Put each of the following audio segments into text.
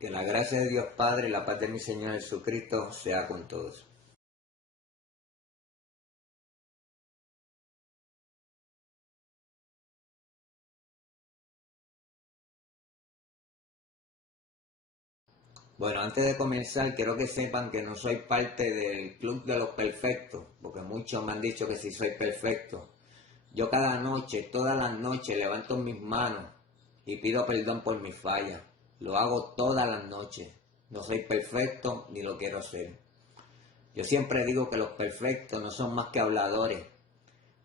Que la gracia de Dios Padre y la paz de mi Señor Jesucristo sea con todos. Bueno, antes de comenzar, quiero que sepan que no soy parte del club de los perfectos, porque muchos me han dicho que sí soy perfecto. Yo cada noche, todas las noches, levanto mis manos y pido perdón por mis fallas. Lo hago todas las noches. No soy perfecto ni lo quiero ser. Yo siempre digo que los perfectos no son más que habladores,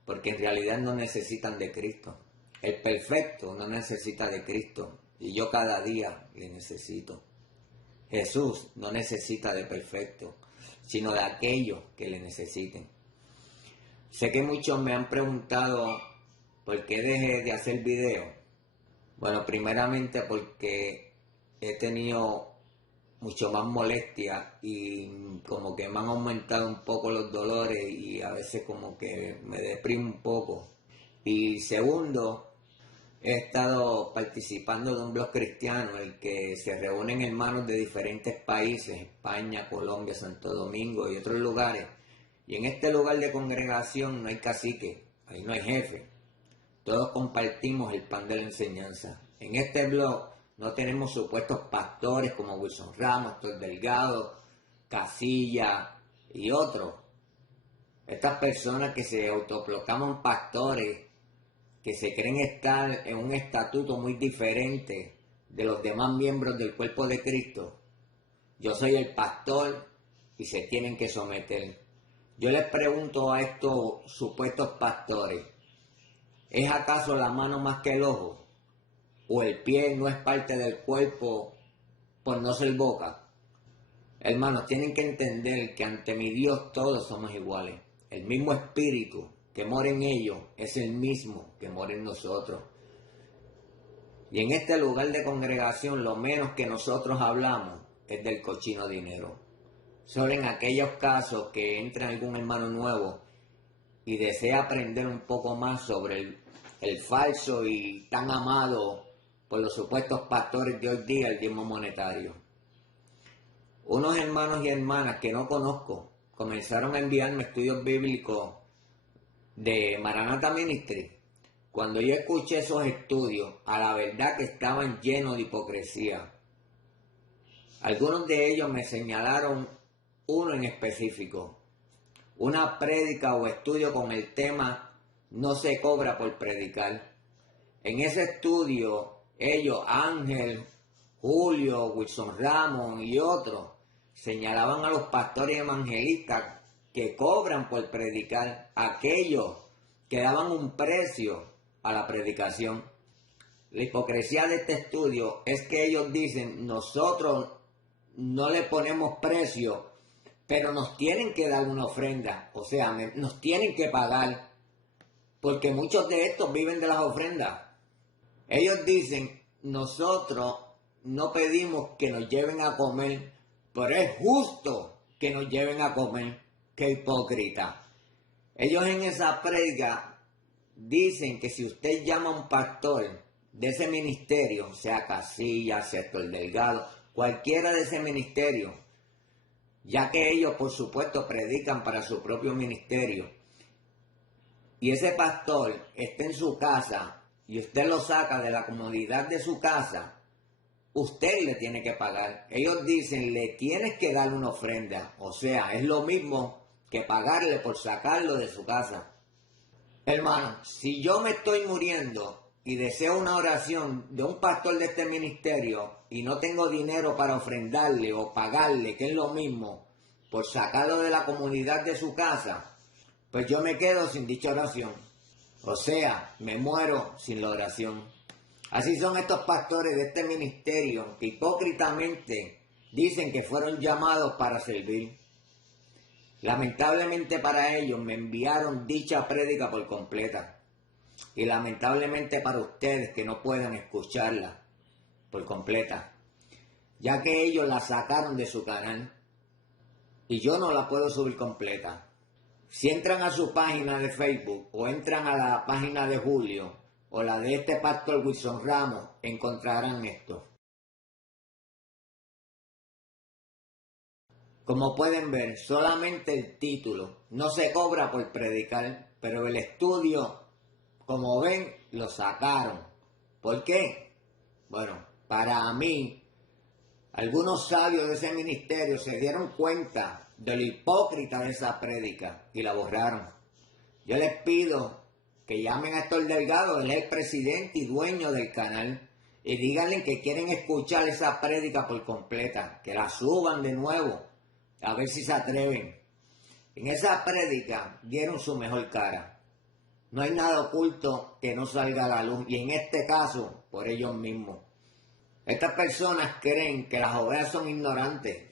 porque en realidad no necesitan de Cristo. El perfecto no necesita de Cristo y yo cada día le necesito. Jesús no necesita de perfecto, sino de aquellos que le necesiten. Sé que muchos me han preguntado por qué dejé de hacer videos. Bueno, primeramente porque he tenido mucho más molestia y como que me han aumentado un poco los dolores y a veces como que me deprimo un poco. Y segundo, he estado participando de un blog cristiano, el que se reúnen hermanos de diferentes países, España, Colombia, Santo Domingo y otros lugares. Y en este lugar de congregación no hay cacique, ahí no hay jefe. Todos compartimos el pan de la enseñanza. En este blog no tenemos supuestos pastores como Wilson Ramos, Tor Delgado, Casilla y otros. Estas personas que se autoproclaman pastores, que se creen estar en un estatuto muy diferente de los demás miembros del cuerpo de Cristo. Yo soy el pastor y se tienen que someter. Yo les pregunto a estos supuestos pastores, ¿es acaso la mano más que el ojo? ¿O el pie no es parte del cuerpo por no ser boca? Hermanos, tienen que entender que ante mi Dios todos somos iguales. El mismo espíritu que mora en ellos es el mismo que mora en nosotros. Y en este lugar de congregación lo menos que nosotros hablamos es del cochino dinero. Solo en aquellos casos que entra algún hermano nuevo y desea aprender un poco más sobre el falso y tan amado por los supuestos pastores de hoy día, el diezmo monetario. Unos hermanos y hermanas que no conozco comenzaron a enviarme estudios bíblicos de Maranatha Ministry. Cuando yo escuché esos estudios, a la verdad que estaban llenos de hipocresía. Algunos de ellos me señalaron uno en específico. Una prédica o estudio con el tema no se cobra por predicar. En ese estudio, ellos, Ángel, Julio, Wilson Ramos y otros, señalaban a los pastores evangelistas que cobran por predicar, aquellos que daban un precio a la predicación. La hipocresía de este estudio es que ellos dicen, nosotros no le ponemos precio, pero nos tienen que dar una ofrenda, o sea, nos tienen que pagar, porque muchos de estos viven de las ofrendas. Ellos dicen, nosotros no pedimos que nos lleven a comer, pero es justo que nos lleven a comer. ¡Qué hipócrita! Ellos en esa predica dicen que si usted llama a un pastor de ese ministerio, sea Casilla, sea Tor Delgado, cualquiera de ese ministerio, ya que ellos por supuesto predican para su propio ministerio, y ese pastor está en su casa y usted lo saca de la comodidad de su casa, usted le tiene que pagar. Ellos dicen, le tienes que dar una ofrenda, o sea, es lo mismo que pagarle por sacarlo de su casa. Hermano, si yo me estoy muriendo y deseo una oración de un pastor de este ministerio y no tengo dinero para ofrendarle o pagarle, que es lo mismo, por sacarlo de la comunidad de su casa, pues yo me quedo sin dicha oración. O sea, me muero sin la oración. Así son estos pastores de este ministerio que hipócritamente dicen que fueron llamados para servir. Lamentablemente para ellos me enviaron dicha prédica por completa. Y lamentablemente para ustedes que no puedan escucharla por completa, ya que ellos la sacaron de su canal y yo no la puedo subir completa. Si entran a su página de Facebook o entran a la página de Julio o la de este pastor Wilson Ramos, encontrarán esto. Como pueden ver, solamente el título. No se cobra por predicar, pero el estudio, como ven, lo sacaron. ¿Por qué? Bueno, para mí, algunos sabios de ese ministerio se dieron cuenta de lo hipócrita de esa prédica y la borraron. Yo les pido que llamen a Héctor Delgado, él es el presidente y dueño del canal, y díganle que quieren escuchar esa prédica por completa, que la suban de nuevo, a ver si se atreven. En esa prédica dieron su mejor cara. No hay nada oculto que no salga a la luz, y en este caso, por ellos mismos. Estas personas creen que las ovejas son ignorantes.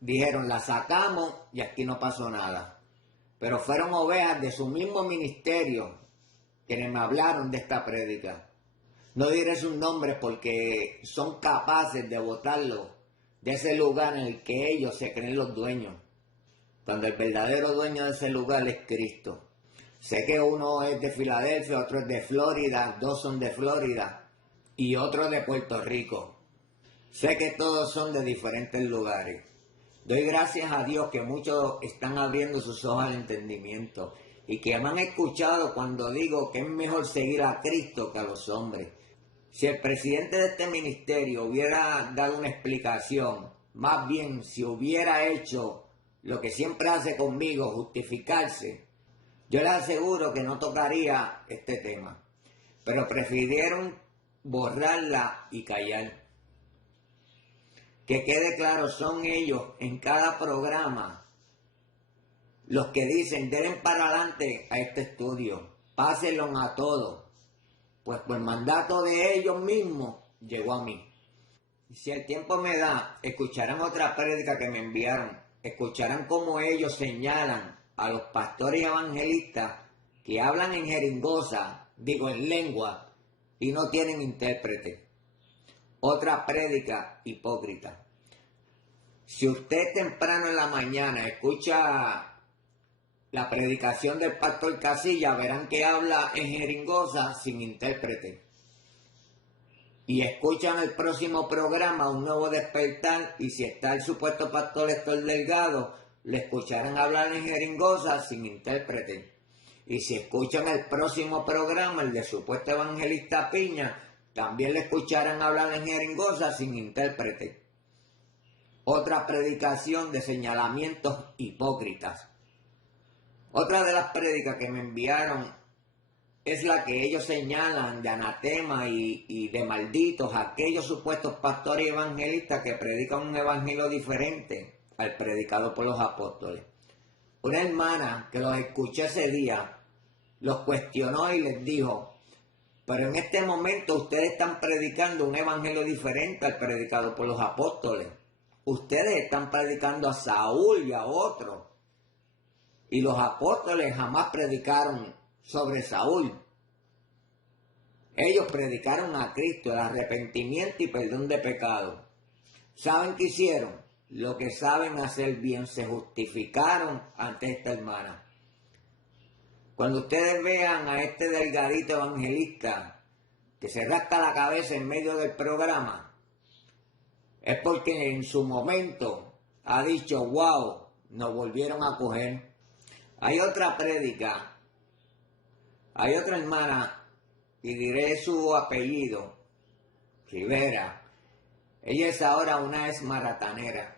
Dijeron, la sacamos y aquí no pasó nada. Pero fueron ovejas de su mismo ministerio quienes me hablaron de esta prédica. No diré sus nombres porque son capaces de botarlo de ese lugar en el que ellos se creen los dueños, cuando el verdadero dueño de ese lugar es Cristo. Sé que uno es de Filadelfia, otro es de Florida, dos son de Florida y otro de Puerto Rico. Sé que todos son de diferentes lugares. Doy gracias a Dios que muchos están abriendo sus ojos al entendimiento y que me han escuchado cuando digo que es mejor seguir a Cristo que a los hombres. Si el presidente de este ministerio hubiera dado una explicación, más bien si hubiera hecho lo que siempre hace conmigo, justificarse, yo les aseguro que no tocaría este tema. Pero prefirieron borrarla y callar. Que quede claro, son ellos en cada programa los que dicen, den para adelante a este estudio, pásenlo a todos. Pues por mandato de ellos mismos llegó a mí. Si el tiempo me da, escucharán otra prédica que me enviaron. Escucharán cómo ellos señalan a los pastores y evangelistas que hablan en jeringosa, digo en lengua, y no tienen intérprete. Otra prédica hipócrita. Si usted temprano en la mañana escucha la predicación del pastor Casilla, verán que habla en jeringosa sin intérprete. Y escuchan el próximo programa, Un Nuevo Despertar, y si está el supuesto pastor Héctor Delgado, le escucharán hablar en jeringosa sin intérprete. Y si escuchan el próximo programa, el de supuesto evangelista Piña, también le escucharán hablar en jeringosa sin intérprete. Otra predicación de señalamientos hipócritas. Otra de las prédicas que me enviaron es la que ellos señalan de anatema y de malditos a aquellos supuestos pastores y evangelistas que predican un evangelio diferente al predicado por los apóstoles. Una hermana que los escuché ese día los cuestionó y les dijo, pero en este momento ustedes están predicando un evangelio diferente al predicado por los apóstoles. Ustedes están predicando a Saúl y a otros. Y los apóstoles jamás predicaron sobre Saúl. Ellos predicaron a Cristo, el arrepentimiento y perdón de pecado. ¿Saben qué hicieron? Lo que saben hacer bien, se justificaron ante esta hermana. Cuando ustedes vean a este delgadito evangelista que se rasca la cabeza en medio del programa, es porque en su momento ha dicho, wow, nos volvieron a coger. Hay otra prédica, hay otra hermana, y diré su apellido, Rivera. Ella es ahora una exmaratanera.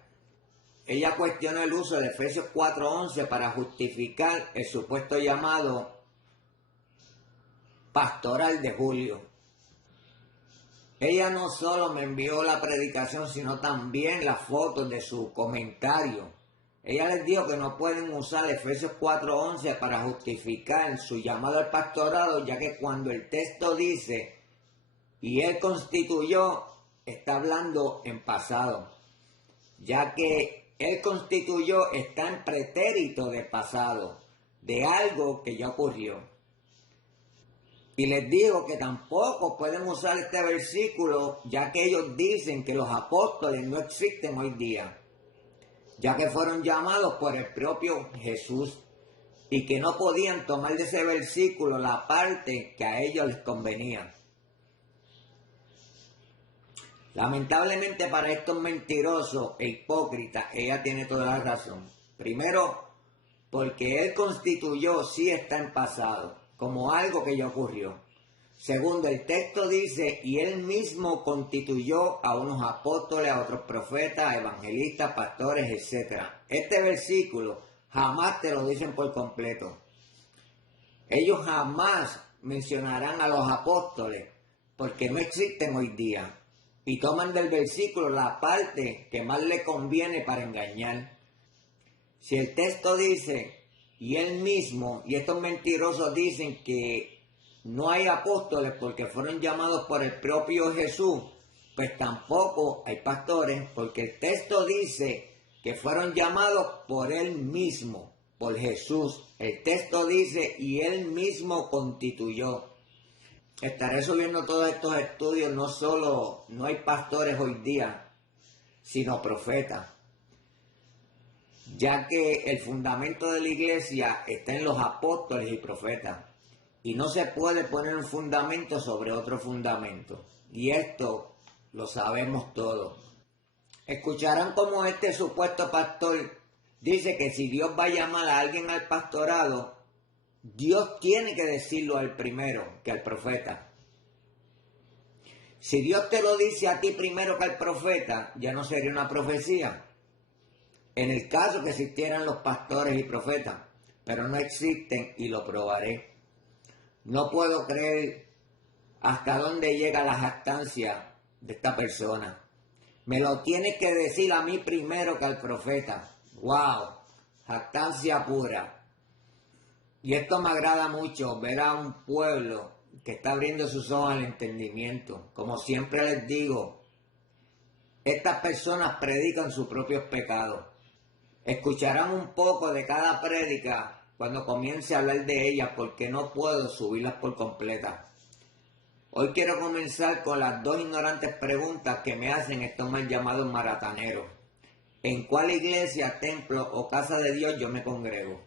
Ella cuestionó el uso de Efesios 4:11 para justificar el supuesto llamado pastoral de Julio. Ella no solo me envió la predicación, sino también las fotos de su comentario. Ella les dijo que no pueden usar Efesios 4:11 para justificar su llamado al pastorado, ya que cuando el texto dice, y él constituyó, está hablando en pasado, ya que él constituyó está en pretérito de pasado, de algo que ya ocurrió. Y les digo que tampoco pueden usar este versículo, ya que ellos dicen que los apóstoles no existen hoy día, ya que fueron llamados por el propio Jesús y que no podían tomar de ese versículo la parte que a ellos les convenía. Lamentablemente para estos mentirosos e hipócritas, ella tiene toda la razón. Primero, porque él constituyó, sí está en pasado, como algo que ya ocurrió. Segundo, el texto dice, y él mismo constituyó a unos apóstoles, a otros profetas, evangelistas, pastores, etc. Este versículo jamás te lo dicen por completo. Ellos jamás mencionarán a los apóstoles porque no existen hoy día. Y toman del versículo la parte que más le conviene para engañar. Si el texto dice, y él mismo, y estos mentirosos dicen que no hay apóstoles porque fueron llamados por el propio Jesús, pues tampoco hay pastores porque el texto dice que fueron llamados por él mismo, por Jesús. El texto dice, y él mismo constituyó. Estaré subiendo todos estos estudios, no hay pastores hoy día, sino profetas, ya que el fundamento de la iglesia está en los apóstoles y profetas, y no se puede poner un fundamento sobre otro fundamento, y esto lo sabemos todos. Escucharán como este supuesto pastor dice que si Dios va a llamar a alguien al pastorado, Dios tiene que decirlo al primero que al profeta. Si Dios te lo dice a ti primero que al profeta, ya no sería una profecía. En el caso que existieran los pastores y profetas, pero no existen y lo probaré. No puedo creer hasta dónde llega la jactancia de esta persona. Me lo tienes que decir a mí primero que al profeta. ¡Wow! Jactancia pura. Y esto me agrada mucho, ver a un pueblo que está abriendo sus ojos al entendimiento. Como siempre les digo, estas personas predican sus propios pecados. Escucharán un poco de cada prédica cuando comience a hablar de ellas porque no puedo subirlas por completa. Hoy quiero comenzar con las dos ignorantes preguntas que me hacen estos mal llamados marataneros. ¿En cuál iglesia, templo o casa de Dios yo me congrego?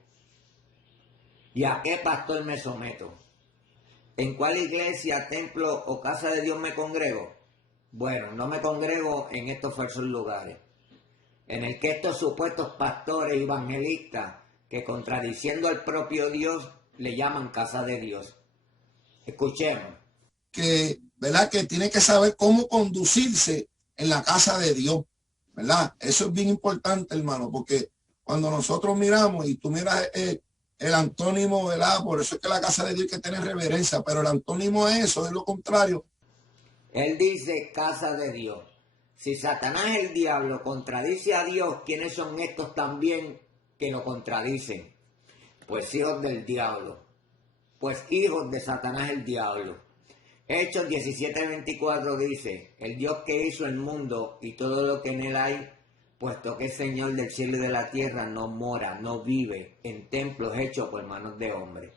¿Y a qué pastor me someto? ¿En cuál iglesia, templo o casa de Dios me congrego? Bueno, no me congrego en estos falsos lugares, en el que estos supuestos pastores y evangelistas, que contradiciendo al propio Dios, le llaman casa de Dios. Escuchemos. ¿Verdad? Que tiene que saber cómo conducirse en la casa de Dios, ¿verdad? Eso es bien importante, hermano, porque cuando nosotros miramos y tú miras el antónimo, ¿verdad? Por eso es que la casa de Dios hay que tener reverencia, pero el antónimo es eso, es lo contrario. Él dice casa de Dios. Si Satanás, el diablo, contradice a Dios, ¿quiénes son estos también que lo contradicen? Pues hijos del diablo. Pues hijos de Satanás, el diablo. Hechos 17:24 dice, el Dios que hizo el mundo y todo lo que en él hay, puesto que es Señor del cielo y de la tierra, no mora, no vive en templos hechos por manos de hombres.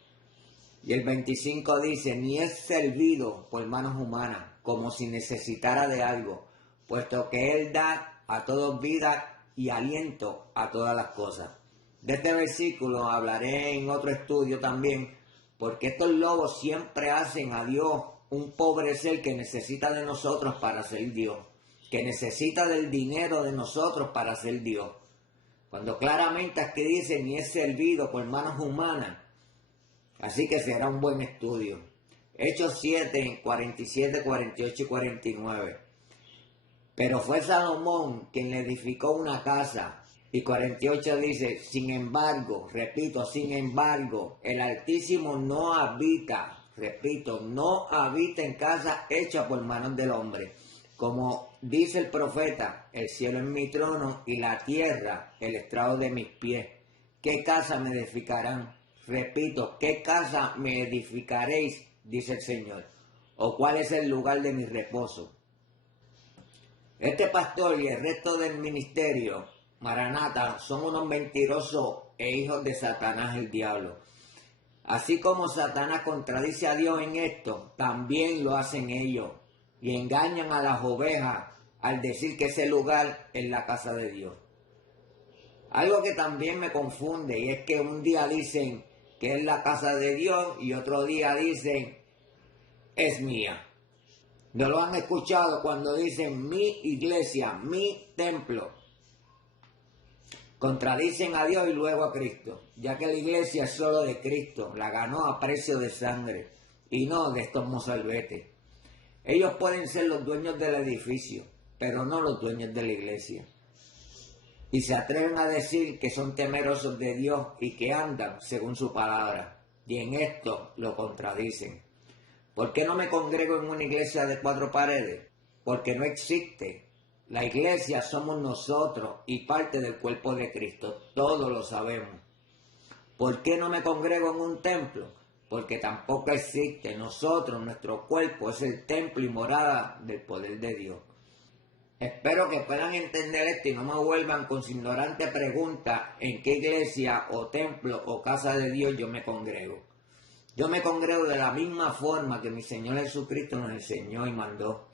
Y el 25 dice, ni es servido por manos humanas, como si necesitara de algo, puesto que Él da a todos vida y aliento a todas las cosas. De este versículo hablaré en otro estudio también, porque estos lobos siempre hacen a Dios un pobre ser que necesita de nosotros para ser Dios, que necesita del dinero de nosotros para ser Dios. Cuando claramente aquí dice, ni es servido por manos humanas, así que será un buen estudio. Hechos 7, 47, 48 y 49. Pero fue Salomón quien le edificó una casa. Y 48 dice, sin embargo, repito, sin embargo, el Altísimo no habita, repito, no habita en casa hecha por manos del hombre. Como dice el profeta, el cielo es mi trono y la tierra el estrado de mis pies. ¿Qué casa me edificarán? Repito, ¿qué casa me edificaréis? Dice el Señor. ¿O cuál es el lugar de mi reposo? Este pastor y el resto del ministerio, Maranata, son unos mentirosos e hijos de Satanás el diablo. Así como Satanás contradice a Dios en esto, también lo hacen ellos. Y engañan a las ovejas al decir que ese lugar es la casa de Dios. Algo que también me confunde y es que un día dicen que es la casa de Dios y otro día dicen es mía. ¿No lo han escuchado cuando dicen mi iglesia, mi templo? Contradicen a Dios y luego a Cristo, ya que la iglesia es solo de Cristo, la ganó a precio de sangre y no de estos mozalbetes. Ellos pueden ser los dueños del edificio, pero no los dueños de la iglesia. Y se atreven a decir que son temerosos de Dios y que andan según su palabra, y en esto lo contradicen. ¿Por qué no me congrego en una iglesia de 4 paredes? Porque no existe. La iglesia somos nosotros y parte del cuerpo de Cristo, todos lo sabemos. ¿Por qué no me congrego en un templo? Porque tampoco existe. Nosotros, nuestro cuerpo es el templo y morada del poder de Dios. Espero que puedan entender esto y no me vuelvan con su ignorante pregunta en qué iglesia o templo o casa de Dios yo me congrego. Yo me congrego de la misma forma que mi Señor Jesucristo nos enseñó y mandó.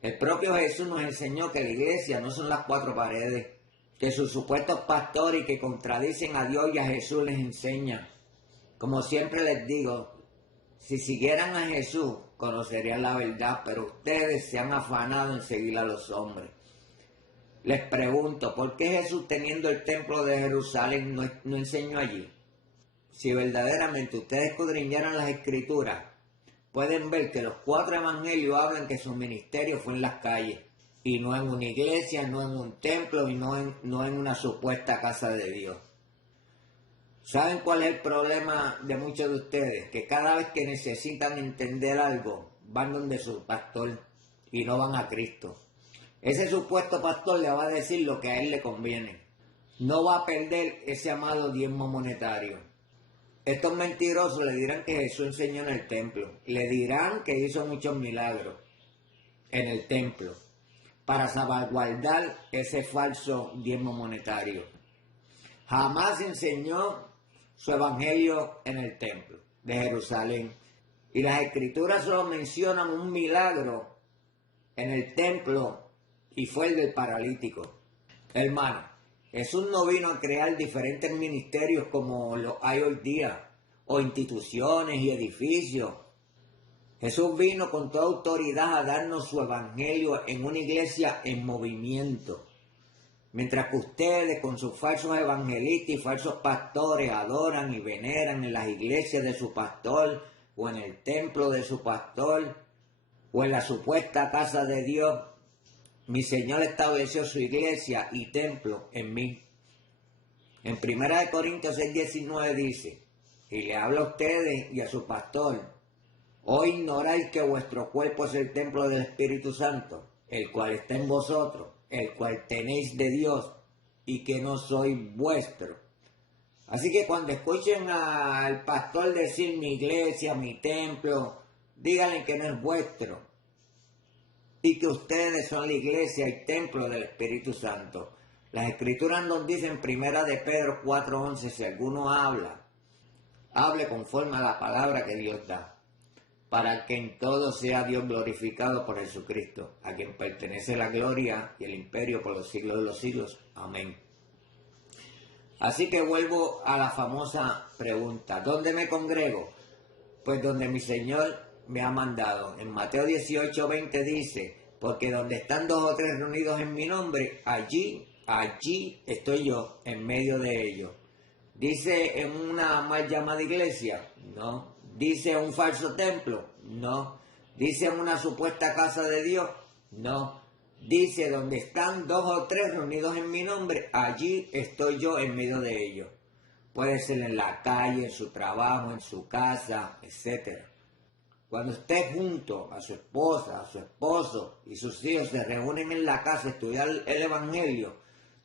El propio Jesús nos enseñó que la iglesia no son las 4 paredes, que sus supuestos pastores que contradicen a Dios y a Jesús les enseñan. Como siempre les digo, si siguieran a Jesús, conocerían la verdad, pero ustedes se han afanado en seguir a los hombres. Les pregunto, ¿por qué Jesús, teniendo el templo de Jerusalén, no enseñó allí? Si verdaderamente ustedes escudriñaran las Escrituras, pueden ver que los 4 evangelios hablan que su ministerio fue en las calles, y no en una iglesia, no en un templo, y no en una supuesta casa de Dios. ¿Saben cuál es el problema de muchos de ustedes? Que cada vez que necesitan entender algo, van donde su pastor y no van a Cristo. Ese supuesto pastor le va a decir lo que a él le conviene. No va a perder ese amado diezmo monetario. Estos mentirosos le dirán que Jesús enseñó en el templo. Le dirán que hizo muchos milagros en el templo para salvaguardar ese falso diezmo monetario. Jamás enseñó su evangelio en el templo de Jerusalén. Y las Escrituras solo mencionan un milagro en el templo y fue el del paralítico. Hermano, Jesús no vino a crear diferentes ministerios como los hay hoy día, o instituciones y edificios. Jesús vino con toda autoridad a darnos su evangelio en una iglesia en movimiento. Mientras que ustedes con sus falsos evangelistas y falsos pastores adoran y veneran en las iglesias de su pastor, o en el templo de su pastor, o en la supuesta casa de Dios, mi Señor estableció su iglesia y templo en mí. En 1 Corintios 6:19 dice, y le habla a ustedes y a su pastor, ¿o ignoráis que vuestro cuerpo es el templo del Espíritu Santo, el cual está en vosotros, el cual tenéis de Dios, y que no sois vuestro? Así que cuando escuchen al pastor decir mi iglesia, mi templo, díganle que no es vuestro, y que ustedes son la iglesia y templo del Espíritu Santo. Las Escrituras nos dicen en 1 de Pedro 4:11, si alguno hable conforme a la palabra que Dios da, para que en todo sea Dios glorificado por Jesucristo, a quien pertenece la gloria y el imperio por los siglos de los siglos. Amén. Así que vuelvo a la famosa pregunta, ¿dónde me congrego? Pues donde mi Señor me ha mandado. En Mateo 18:20 dice, porque donde están 2 o 3 reunidos en mi nombre, allí estoy yo en medio de ellos. ¿Dice en una mal llamada iglesia? No. ¿Dice un falso templo? No. ¿Dice en una supuesta casa de Dios? No. Dice, donde están 2 o 3 reunidos en mi nombre, allí estoy yo en medio de ellos. Puede ser en la calle, en su trabajo, en su casa, etc. Cuando usted junto a su esposa, a su esposo y sus hijos se reúnen en la casa a estudiar el Evangelio,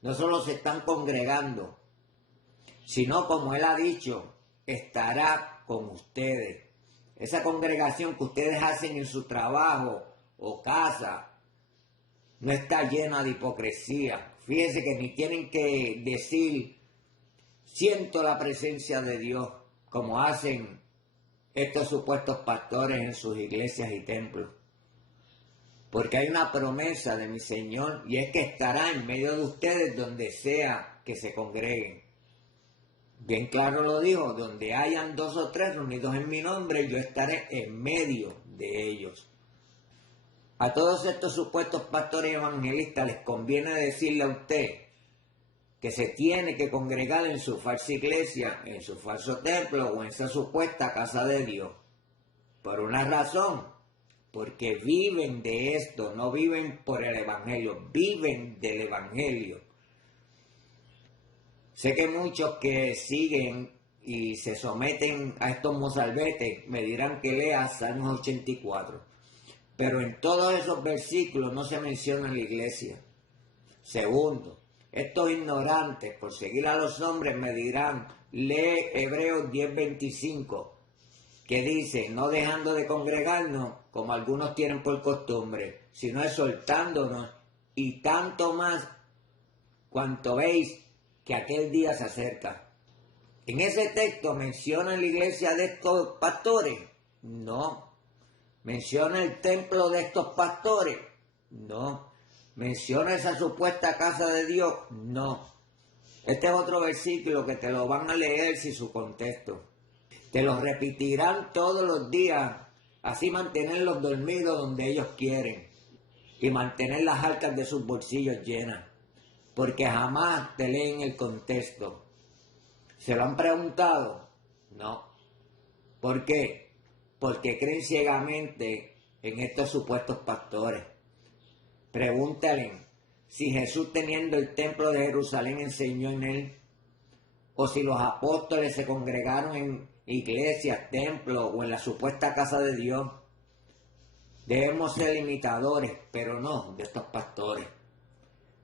no solo se están congregando, sino, como Él ha dicho, estará con ustedes. Esa congregación que ustedes hacen en su trabajo o casa no está llena de hipocresía. Fíjense que ni tienen que decir, siento la presencia de Dios, como hacen estos supuestos pastores en sus iglesias y templos. Porque hay una promesa de mi Señor, y es que estará en medio de ustedes donde sea que se congreguen. Bien claro lo dijo, donde hayan 2 o 3 reunidos en mi nombre, yo estaré en medio de ellos. A todos estos supuestos pastores evangelistas les conviene decirle a usted que se tiene que congregar en su falsa iglesia, en su falso templo o en esa supuesta casa de Dios. Por una razón, porque viven de esto, no viven por el evangelio, viven del evangelio. Sé que muchos que siguen y se someten a estos mozalbetes me dirán que lea Salmos 84. Pero en todos esos versículos no se menciona la iglesia. Segundo, estos ignorantes, por seguir a los hombres, me dirán, lee Hebreos 10:25, que dice, no dejando de congregarnos, como algunos tienen por costumbre, sino exhortándonos, y tanto más cuanto veis que aquel día se acerca. ¿En ese texto menciona la iglesia de estos pastores? No. ¿Menciona el templo de estos pastores? No. ¿Menciona esa supuesta casa de Dios? No. Este es otro versículo que te lo van a leer sin su contexto. Te lo repetirán todos los días, así mantenerlos dormidos donde ellos quieren y mantener las arcas de sus bolsillos llenas, porque jamás te leen el contexto. ¿Se lo han preguntado? No. ¿Por qué? Porque creen ciegamente en estos supuestos pastores. Pregúntale si Jesús, teniendo el templo de Jerusalén, enseñó en él, o si los apóstoles se congregaron en iglesias, templos o en la supuesta casa de Dios. Debemos ser imitadores, pero no de estos pastores.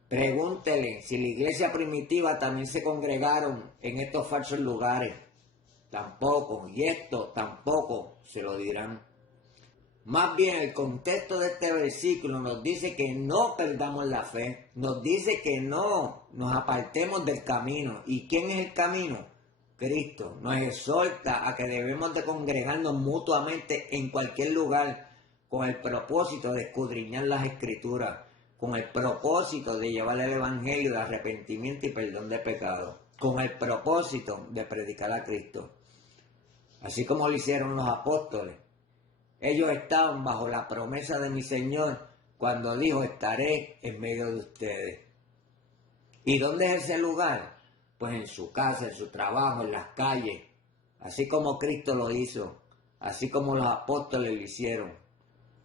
Pregúntele si la iglesia primitiva también se congregaron en estos falsos lugares. Tampoco, y esto tampoco se lo dirán. Más bien el contexto de este versículo nos dice que no perdamos la fe, nos dice que no nos apartemos del camino. ¿Y quién es el camino? Cristo. Nos exhorta a que debemos de congregarnos mutuamente en cualquier lugar con el propósito de escudriñar las Escrituras, con el propósito de llevar el Evangelio de arrepentimiento y perdón de pecados, con el propósito de predicar a Cristo. Así como lo hicieron los apóstoles. Ellos estaban bajo la promesa de mi Señor cuando dijo, estaré en medio de ustedes. ¿Y dónde es ese lugar? Pues en su casa, en su trabajo, en las calles, así como Cristo lo hizo, así como los apóstoles lo hicieron.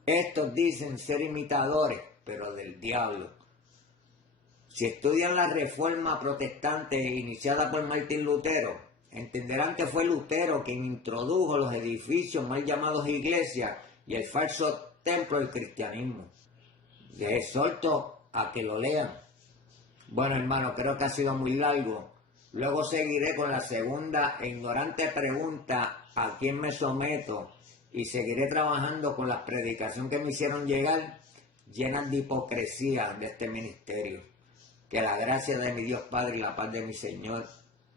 Estos dicen ser imitadores, pero del diablo. Si estudian la reforma protestante iniciada por Martín Lutero, entenderán que fue Lutero quien introdujo los edificios mal llamados iglesias y el falso templo del cristianismo. Les exhorto a que lo lean. Bueno, hermano, creo que ha sido muy largo. Luego seguiré con la segunda e ignorante pregunta, ¿a quién me someto? Y seguiré trabajando con la predicación que me hicieron llegar, llenas de hipocresía de este ministerio. Que la gracia de mi Dios Padre y la paz de mi Señor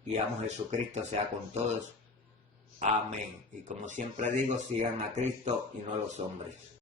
y amo Jesucristo sea con todos. Amén. Y como siempre digo, sigan a Cristo y no a los hombres.